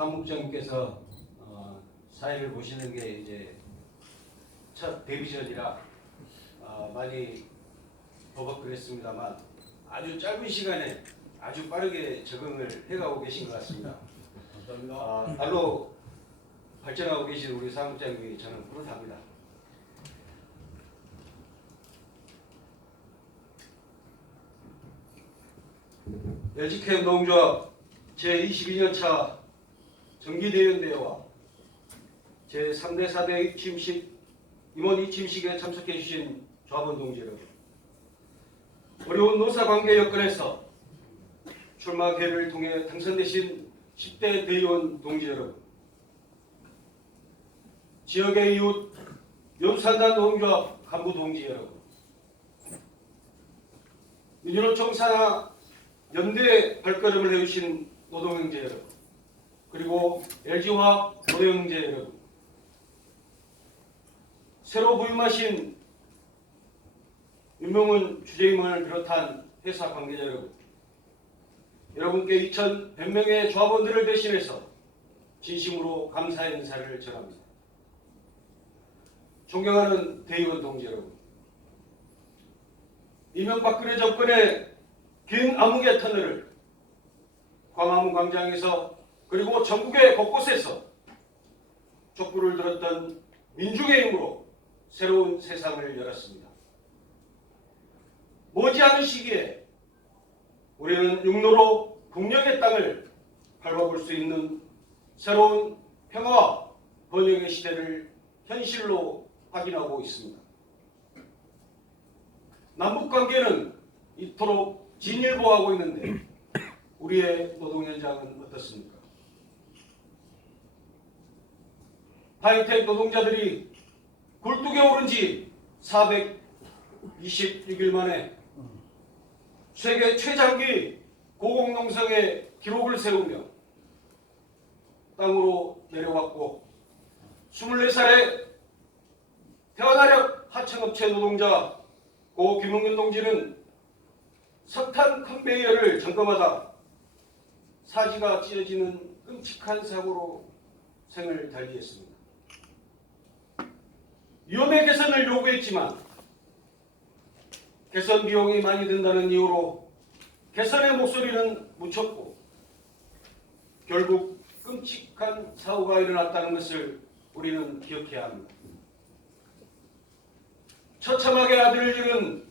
사무국장님께서 어, 사회를 보시는 게 이제 첫 데뷔전이라 어, 많이 버벅거렸습니다만 아주 짧은 시간에 아주 빠르게 적응을 해가고 계신 것 같습니다. 아, 날로 발전하고 계신 우리 사무국장님이 저는 뿌듯합니다. LG캠 농조합 제22년차 정기대연대회와 제3대 4대 입침식 임원 입침식에 참석해 주신 조합원 동지 여러분 어려운 노사관계 여건에서 출마 기회를 통해 당선되신 10대 대의원 동지 여러분 지역의 이웃 연산단 농조합 간부 동지 여러분 민주노총 산하 연대 발걸음을 해주신 노동형제 여러분 그리고 LG화학 노동형제 여러분 새로 부임하신 윤명훈 주재임원을 비롯한 회사 관계자 여러분 여러분께 2,100명의 조합원들을 대신해서 진심으로 감사의 인사를 전합니다. 존경하는 대의원 동지 여러분. 이명박근혜 정권의 긴 암흑의 터널을 광화문 광장에서 그리고 전국의 곳곳에서 촛불을 들었던 민중의 힘으로 새로운 세상을 열었습니다. 머지않은 시기에 우리는 육로로 국력의 땅을 밟아볼 수 있는 새로운 평화와 번영의 시대를 현실로 확인하고 있습니다. 남북 관계는 이토록 진일보하고 있는데 우리의 노동 현장은 어떻습니까? 하이텍 노동자들이 굴뚝에 오른 지 426일 만에 세계 최장기 고공농성의 기록을 세우며 땅으로 내려왔고 24살의 대화나력 하청업체 노동자 고 김용균 동지는 석탄 컨베이어를 점검하다 사지가 찢어지는 끔찍한 사고로 생을 달리했습니다. 위험의 개선을 요구했지만 개선 비용이 많이 든다는 이유로 개선의 목소리는 묻혔고 결국 끔찍한 사고가 일어났다는 것을 우리는 기억해야 합니다. 처참하게 아들을 잃은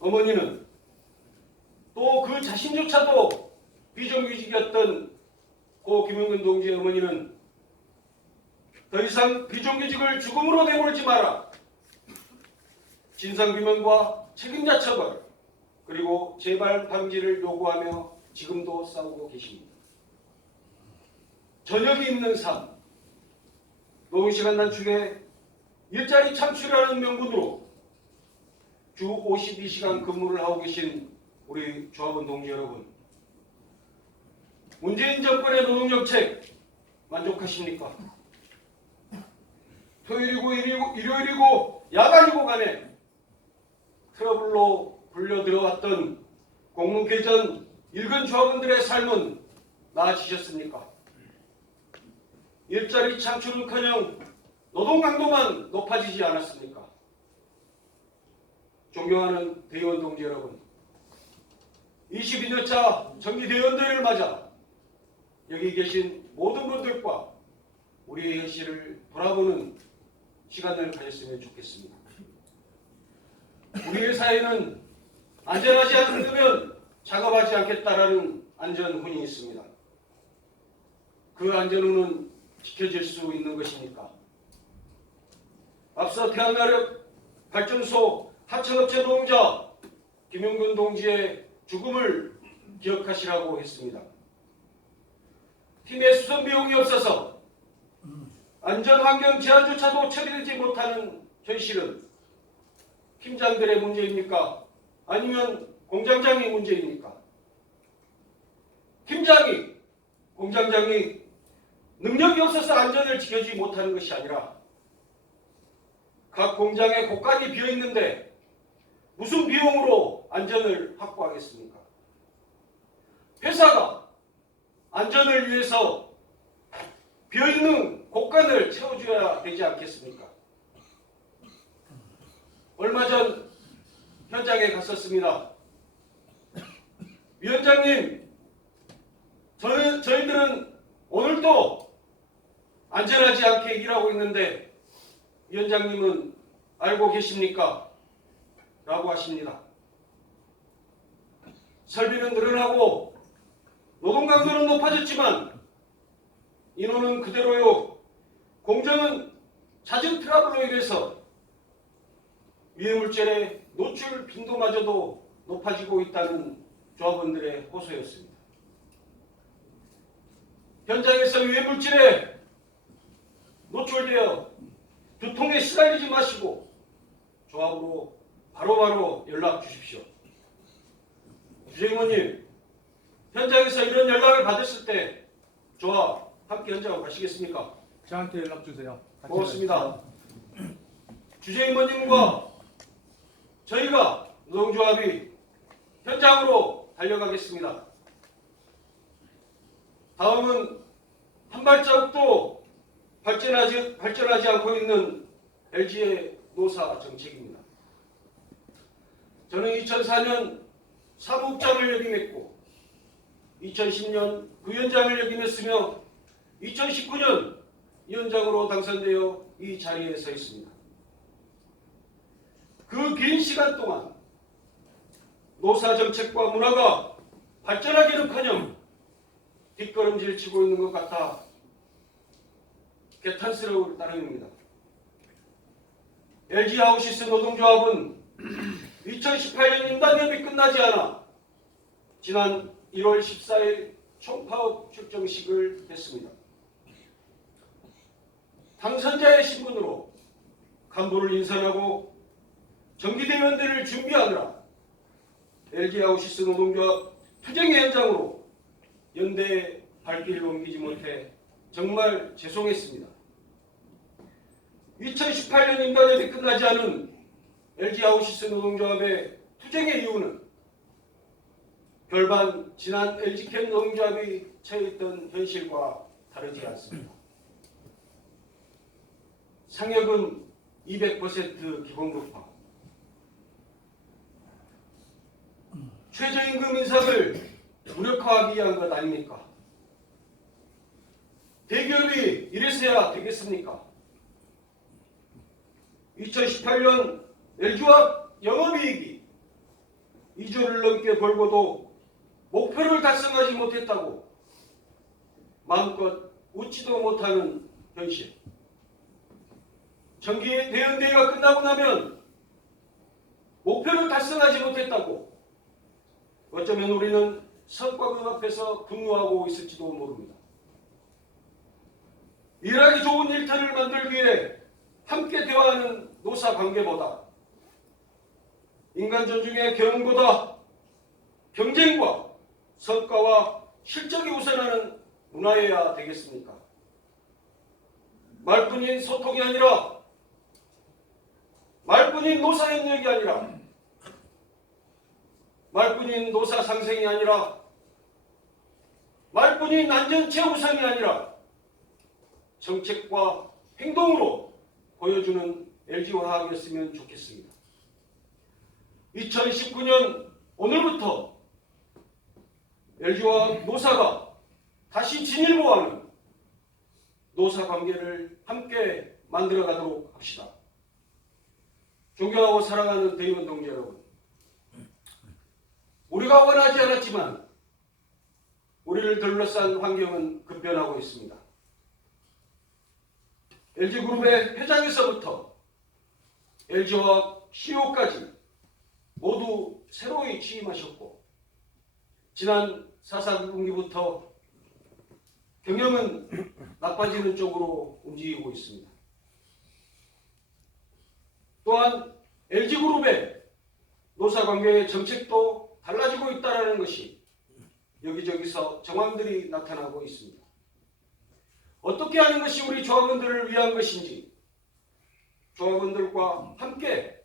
어머니는 또 그 자신조차도 비정규직이었던 고 김용근 동지의 어머니는 더 이상 비정규직을 죽음으로 내몰지 마라. 진상규명과 책임자 처벌 그리고 재발 방지를 요구하며 지금도 싸우고 계십니다. 저녁이 있는 삶, 노동시간 단축에 일자리 창출하는 명분으로 주 52시간 근무를 하고 계신 우리 조합원 동지 여러분 문재인 정권의 노동정책 만족하십니까? 토요일이고 일요일이고, 야간이고 간에 트러블로 불려 들어왔던 공무개 전 일근 조합원들의 삶은 나아지셨습니까? 일자리 창출은커녕 노동 강도만 높아지지 않았습니까? 존경하는 대의원 동지 여러분, 22년차 정기 대의원들을 맞아 여기 계신 모든 분들과 우리의 현실을 돌아보는 시간을 가졌으면 좋겠습니다. 우리의 사회는 안전하지 않으면 작업하지 않겠다라는 안전훈이 있습니다. 그 안전훈은 지켜질 수 있는 것입니까? 앞서 태양나력 발전소 하청업체 노동자 김용근 동지의 죽음을 기억하시라고 했습니다. 팀의 수선 비용이 없어서 안전환경 제한조차도 처리되지 못하는 현실은 팀장들의 문제입니까? 아니면 공장장의 문제입니까? 팀장이, 공장장이 능력이 없어서 안전을 지켜주지 못하는 것이 아니라 각 공장에 곳간이 비어 있는데 무슨 비용으로 안전을 확보하겠습니까? 회사가 안전을 위해서 비어있는 채워줘야 되지 않겠습니까? 얼마 전 현장에 갔었습니다. 위원장님, 저는, 저희들은 오늘도 안전하지 않게 일하고 있는데 위원장님은 알고 계십니까? 라고 하십니다. 설비는 늘어나고 노동 강도는 높아졌지만 인원은 그대로요. 공정은 잦은 트러블로 인해서 유해물질의 노출 빈도마저도 높아지고 있다는 조합원들의 호소였습니다. 현장에서 유해물질에 노출되어 두통에 시달리지 마시고 조합으로 바로바로 연락 주십시오. 주재의원님, 현장에서 이런 연락을 받았을 때 저와 함께 현장으로 가시겠습니까? 저한테 연락 주세요. 같이 고맙습니다. 주재의원님과 저희가 노동조합이 현장으로 달려가겠습니다. 다음은 한 발자국도 발전하지, 발전하지 않고 있는 LG의 노사 정책입니다. 저는 2004년 사무국장을 역임했고 2010년 부위원장을 역임했으며 2019년 위원장으로 당선되어 이 자리에 서 있습니다. 그 긴 시간 동안 노사 정책과 문화가 발전하기는커녕 뒷걸음질 치고 있는 것 같아 개탄스러울 따름입니다. LG 하우시스 노동조합은 2018년 임단협이 끝나지 않아 지난 1월 14일 총파업 출정식을 했습니다. 당선자의 신분으로 간부를 인선하고 정기대원들을 준비하느라 LG 하우시스 노동조합 투쟁의 현장으로 연대의 발길을 옮기지 못해 정말 죄송했습니다. 2018년 임단협이 끝나지 않은 LG 하우시스 노동조합의 투쟁의 이유는 별반 지난 LG캠 노동조합이 처해있던 현실과 다르지 않습니다. 상여금 200% 기본급화, 최저임금 인상을 무력화하기 위한 것 아닙니까? 대기업이 이래서야 되겠습니까? 2018년 LG화학 영업이익이 2조를 넘게 벌고도 목표를 달성하지 못했다고 마음껏 웃지도 못하는 현실. 정기 대응대회가 끝나고 나면 목표를 달성하지 못했다고 어쩌면 우리는 성과급 앞에서 분노하고 있을지도 모릅니다. 일하기 좋은 일터를 만들기 위해 함께 대화하는 노사 관계보다 인간 존중의 경보다 경쟁과 성과와 실적이 우선하는 문화여야 되겠습니까? 말뿐인 소통이 아니라 말뿐인 노사 협력이 아니라 말뿐인 노사 상생이 아니라 말뿐인 안전체 우상이 아니라 정책과 행동으로 보여주는 LG화학이었으면 좋겠습니다. 2019년 오늘부터 LG화학 노사가 다시 진일보하는 노사 관계를 함께 만들어 가도록 합시다. 존경하고 사랑하는 대의원 동지 여러분, 우리가 원하지 않았지만 우리를 둘러싼 환경은 급변하고 있습니다. LG그룹의 회장에서부터 LG화학 CEO까지 모두 새로이 취임하셨고 지난 4.4 분기부터 경영은 나빠지는 쪽으로 움직이고 있습니다. 또한 LG그룹의 노사관계의 정책도 달라지고 있다는 것이 여기저기서 정황들이 나타나고 있습니다. 어떻게 하는 것이 우리 조합원들을 위한 것인지 조합원들과 함께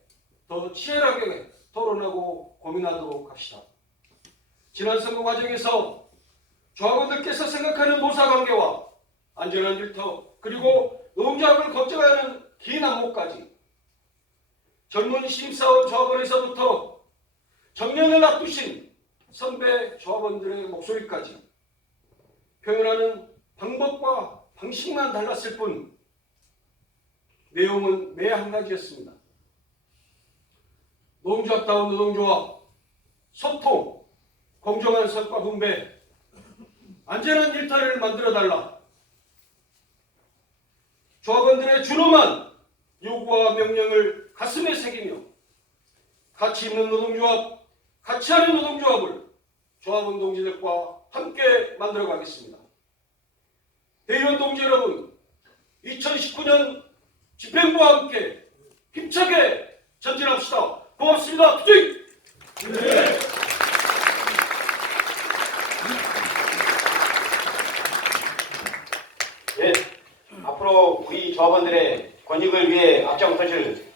더 치열하게 토론하고 고민하도록 합시다. 지난 선거 과정에서 조합원들께서 생각하는 노사관계와 안전한 일터 그리고 노동조합을 걱정하는 긴 안목까지 젊은 신입사원 조합원에서부터 정년을 앞두신 선배 조합원들의 목소리까지 표현하는 방법과 방식만 달랐을 뿐 내용은 매 한 가지였습니다. 노동조합다운 노동조합, 소통, 공정한 성과 분배, 안전한 일터를 만들어달라. 조합원들의 준엄한 요구와 명령을 가슴에 새기며 가치 있는 노동조합, 가치하는 노동조합을 조합원 동지들과 함께 만들어 가겠습니다. 대의원 동지 여러분, 2019년 집행부와 함께 힘차게 전진합시다. 고맙습니다. 투쟁! 예, 앞으로 우리 조합원들의 권익을 위해 앞장서실